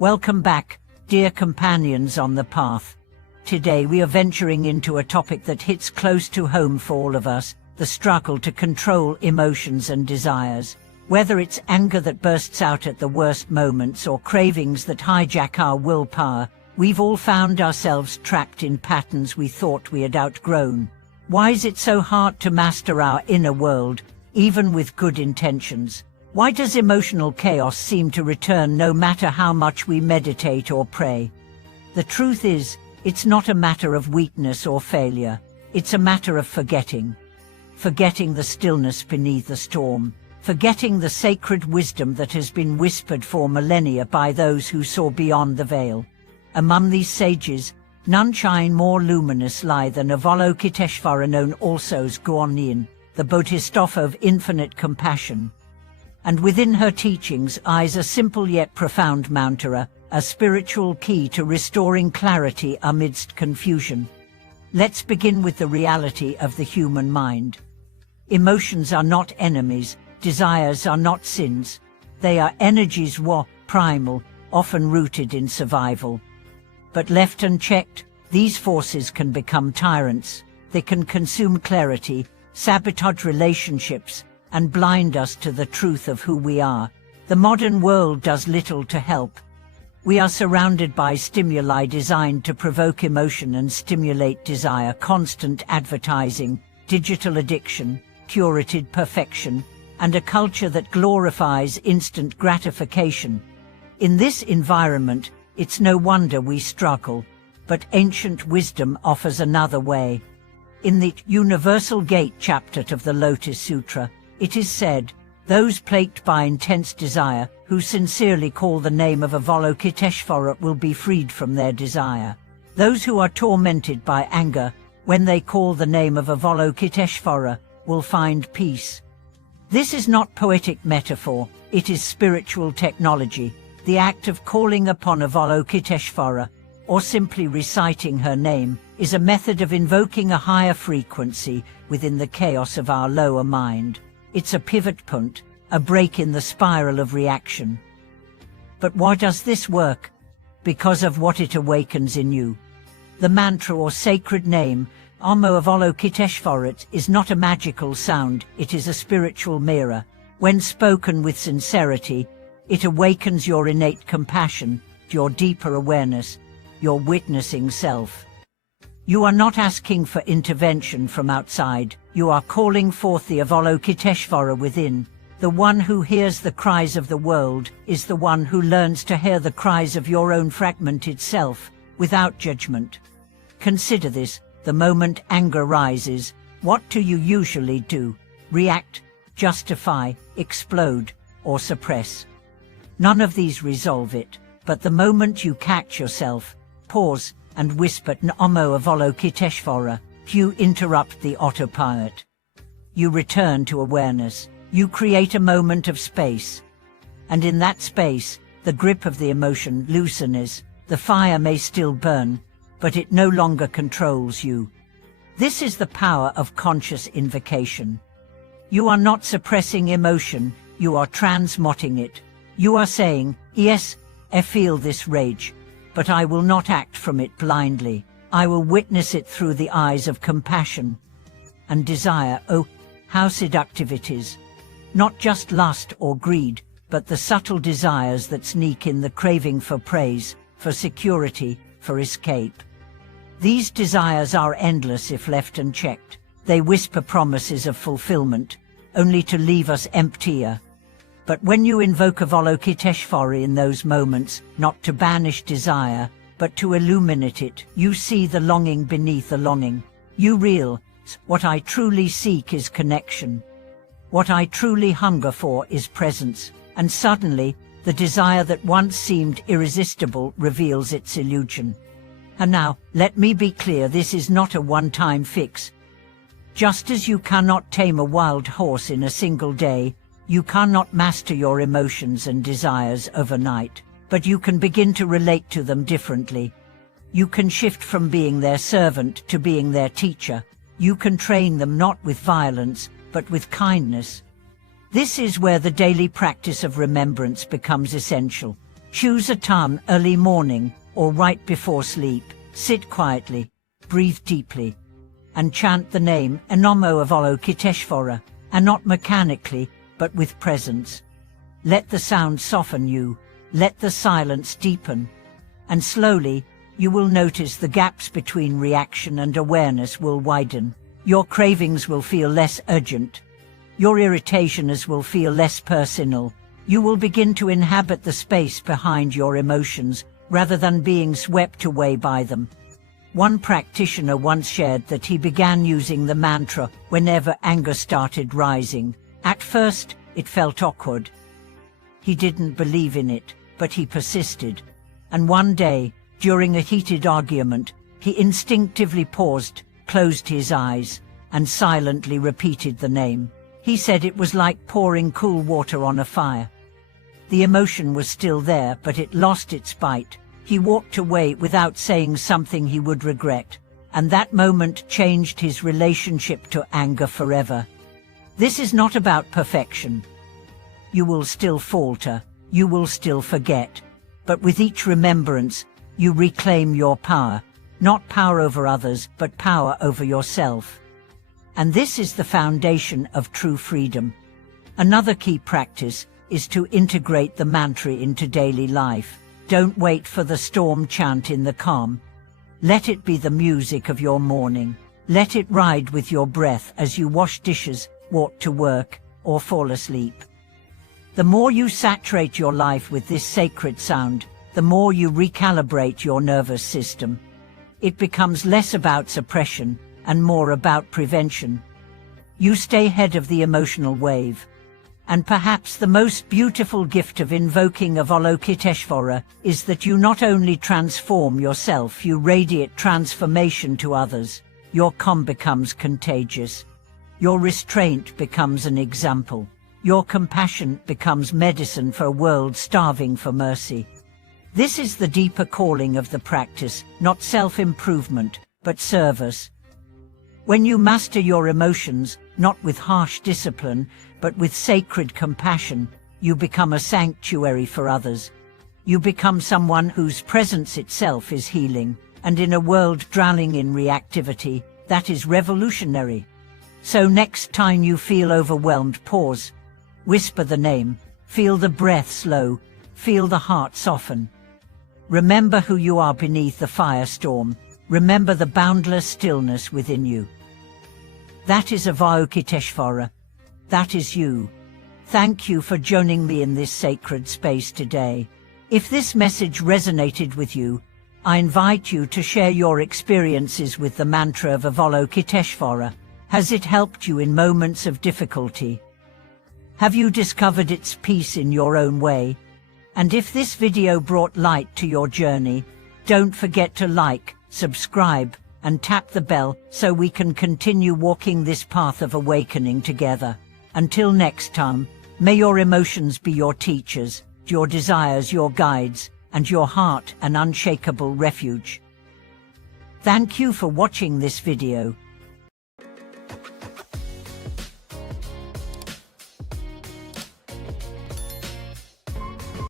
Welcome back, dear companions on the path. Today we are venturing into a topic that hits close to home for all of us, the struggle to control emotions and desires. Whether it's anger that bursts out at the worst moments or cravings that hijack our willpower, we've all found ourselves trapped in patterns we thought we had outgrown. Why is it so hard to master our inner world, even with good intentions? Why does emotional chaos seem to return no matter how much we meditate or pray? The truth is, it's not a matter of weakness or failure. It's a matter of forgetting. Forgetting the stillness beneath the storm. Forgetting the sacred wisdom that has been whispered for millennia by those who saw beyond the veil. Among these sages, none shine more luminous than Avalokiteshvara, known also as Guanyin, the Bodhisattva of infinite compassion. And within her teachings lies a simple yet profound mantra, a spiritual key to restoring clarity amidst confusion. Let's begin with the reality of the human mind. Emotions are not enemies, desires are not sins. They are energies primal, often rooted in survival. But left unchecked, these forces can become tyrants. They can consume clarity, sabotage relationships, and blind us to the truth of who we are. The modern world does little to help. We are surrounded by stimuli designed to provoke emotion and stimulate desire: constant advertising, digital addiction, curated perfection, and a culture that glorifies instant gratification. In this environment, it's no wonder we struggle, but ancient wisdom offers another way. In the Universal Gate chapter of the Lotus Sutra, it is said, "Those plagued by intense desire, who sincerely call the name of Avalokiteshvara, will be freed from their desire. Those who are tormented by anger, when they call the name of Avalokiteshvara, will find peace." This is not poetic metaphor, it is spiritual technology. The act of calling upon Avalokiteshvara, or simply reciting her name, is a method of invoking a higher frequency within the chaos of our lower mind. It's a pivot point, a break in the spiral of reaction. But why does this work? Because of what it awakens in you. The mantra or sacred name, Namo Avalokiteshvara, is not a magical sound, it is a spiritual mirror. When spoken with sincerity, it awakens your innate compassion, your deeper awareness, your witnessing self. You are not asking for intervention from outside, you are calling forth the Avalokiteshvara within. The one who hears the cries of the world is the one who learns to hear the cries of your own fragmented self, without judgment. Consider this: the moment anger rises, what do you usually do? React, justify, explode, or suppress? None of these resolve it, but the moment you catch yourself, pause, and whisper Namo Avalokiteshvara, you interrupt the autopilot. You return to awareness. You create a moment of space. And in that space, the grip of the emotion loosens. The fire may still burn, but it no longer controls you. This is the power of conscious invocation. You are not suppressing emotion, you are transmuting it. You are saying, "Yes, I feel this rage, but I will not act from it blindly. I will witness it through the eyes of compassion." And desire, oh, how seductive it is. Not just lust or greed, but the subtle desires that sneak in: the craving for praise, for security, for escape. These desires are endless if left unchecked. They whisper promises of fulfillment, only to leave us emptier. But when you invoke Avalokiteshvara in those moments, not to banish desire, but to illuminate it, you see the longing beneath the longing. You realize, what I truly seek is connection. What I truly hunger for is presence. And suddenly, the desire that once seemed irresistible reveals its illusion. And now, let me be clear, this is not a one-time fix. Just as you cannot tame a wild horse in a single day, you cannot master your emotions and desires overnight, but you can begin to relate to them differently. You can shift from being their servant to being their teacher. You can train them not with violence, but with kindness. This is where the daily practice of remembrance becomes essential. Choose a time, early morning or right before sleep. Sit quietly, breathe deeply, and chant the name Namo Avalokiteshvara, and not mechanically, but with presence. Let the sound soften you, let the silence deepen, and slowly you will notice the gaps between reaction and awareness will widen. Your cravings will feel less urgent. Your irritations will feel less personal. You will begin to inhabit the space behind your emotions, rather than being swept away by them. One practitioner once shared that he began using the mantra whenever anger started rising. At first, it felt awkward. He didn't believe in it, but he persisted. And one day, during a heated argument, he instinctively paused, closed his eyes, and silently repeated the name. He said it was like pouring cool water on a fire. The emotion was still there, but it lost its bite. He walked away without saying something he would regret, and that moment changed his relationship to anger forever. This is not about perfection. You will still falter, you will still forget, but with each remembrance, you reclaim your power, not power over others, but power over yourself. And this is the foundation of true freedom. Another key practice is to integrate the mantra into daily life. Don't wait for the storm chant in the calm. Let it be the music of your morning. Let it ride with your breath as you wash dishes, walk to work, or fall asleep. The more you saturate your life with this sacred sound, the more you recalibrate your nervous system. It becomes less about suppression and more about prevention. You stay ahead of the emotional wave. And perhaps the most beautiful gift of invoking Avalokiteshvara is that you not only transform yourself, you radiate transformation to others. Your calm becomes contagious. Your restraint becomes an example. Your compassion becomes medicine for a world starving for mercy. This is the deeper calling of the practice, not self-improvement, but service. When you master your emotions, not with harsh discipline, but with sacred compassion, you become a sanctuary for others. You become someone whose presence itself is healing, and in a world drowning in reactivity, that is revolutionary. So next time you feel overwhelmed, pause. Whisper the name, feel the breath slow, feel the heart soften. Remember who you are beneath the firestorm. Remember the boundless stillness within you. That is Avalokiteshvara. That is you. Thank you for joining me in this sacred space today. If this message resonated with you, I invite you to share your experiences with the mantra of Avalokiteshvara. Has it helped you in moments of difficulty? Have you discovered its peace in your own way? And if this video brought light to your journey, don't forget to like, subscribe, and tap the bell so we can continue walking this path of awakening together. Until next time, may your emotions be your teachers, your desires your guides, and your heart an unshakable refuge. Thank you for watching this video.